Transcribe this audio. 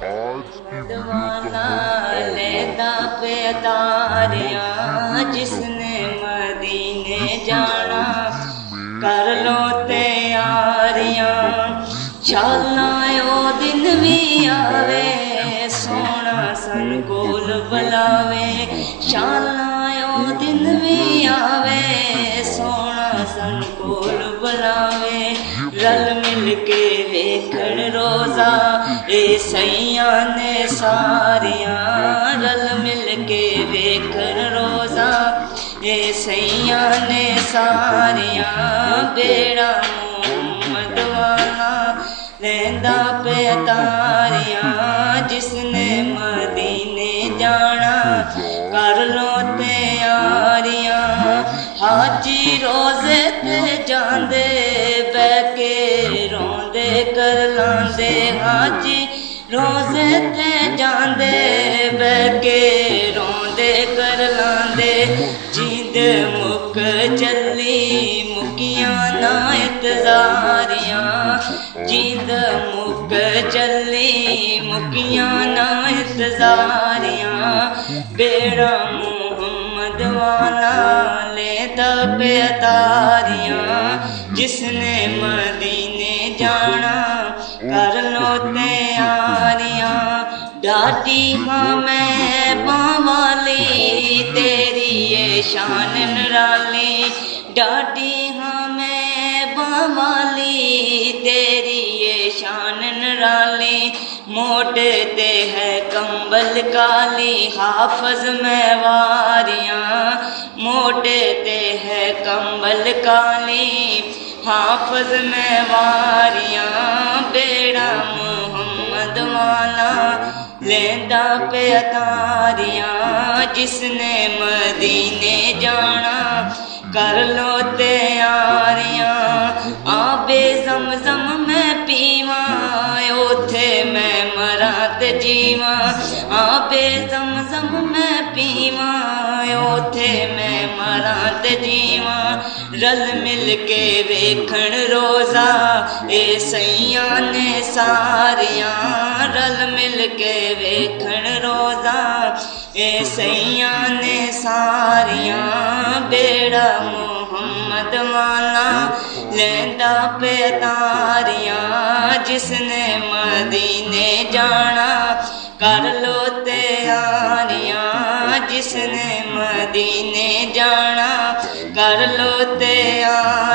दवाना लेता पे तारियां, जिसने मदीने जाना कर लो तैयारियां। शाला ओ दिन भी आवे, सोना सन कोल बुलावे। शाला ओ दिन भी आवे, सोना सन कोल बुलावे। रल मिल के वेखण रोजा ए सैयां ने सारियां। रल मिल के वेखण रोजा ए सैयां ने सारियां। बेड़ा मुहम्मद वाला लेंदा पे तारियां, जिसने मदीने जाना कर लो तैयारियां। हाजी रोजे ते जांदे बैके रोंदे कर लांदे। हाजी रोजे ते जांदे बैके रोंदे कर लांदे। जिंद मुक चली मुकियां ना इंतजारियां। जिंद मुक चली मुकियां ना इंतजारियां। बेड़ा मुहम्मद वाला लेता पे तारियां, जिसने मदीने जाना कर लो तैयारियां। डाटी हाँ मैं बावाली, तेरी ये शान निराली। डाटी हाँ मैं बावाली, तेरी ये शान निराली। मोटे ते है कंबल काली, हाफज में वारियां। मोटे ते है कंबल काली, हाफज में वारियां। बेड़ा मुहम्मद वाला लेंदा पे तारियां, जिसने मदीने जाना कर लो तैयारियां। आबे ज़मज़म मैं पीवा, ओथे मैं मरा ते जीवा। आबे ज़मज़म मैं पीवा, ओथे मैं मरा ते जीवा। रल मिल के वेखण रोजा ए सैयां ने सारियां। रल मिल के वेखण रोजा ए सैयां ने सारियां। बेड़ा मुहम्मद वाला लेंदा पे तारियां, जिसने मदीने जाना कर लो तैयारियां। जिसने मदीने जाना कर लो तैयारियां।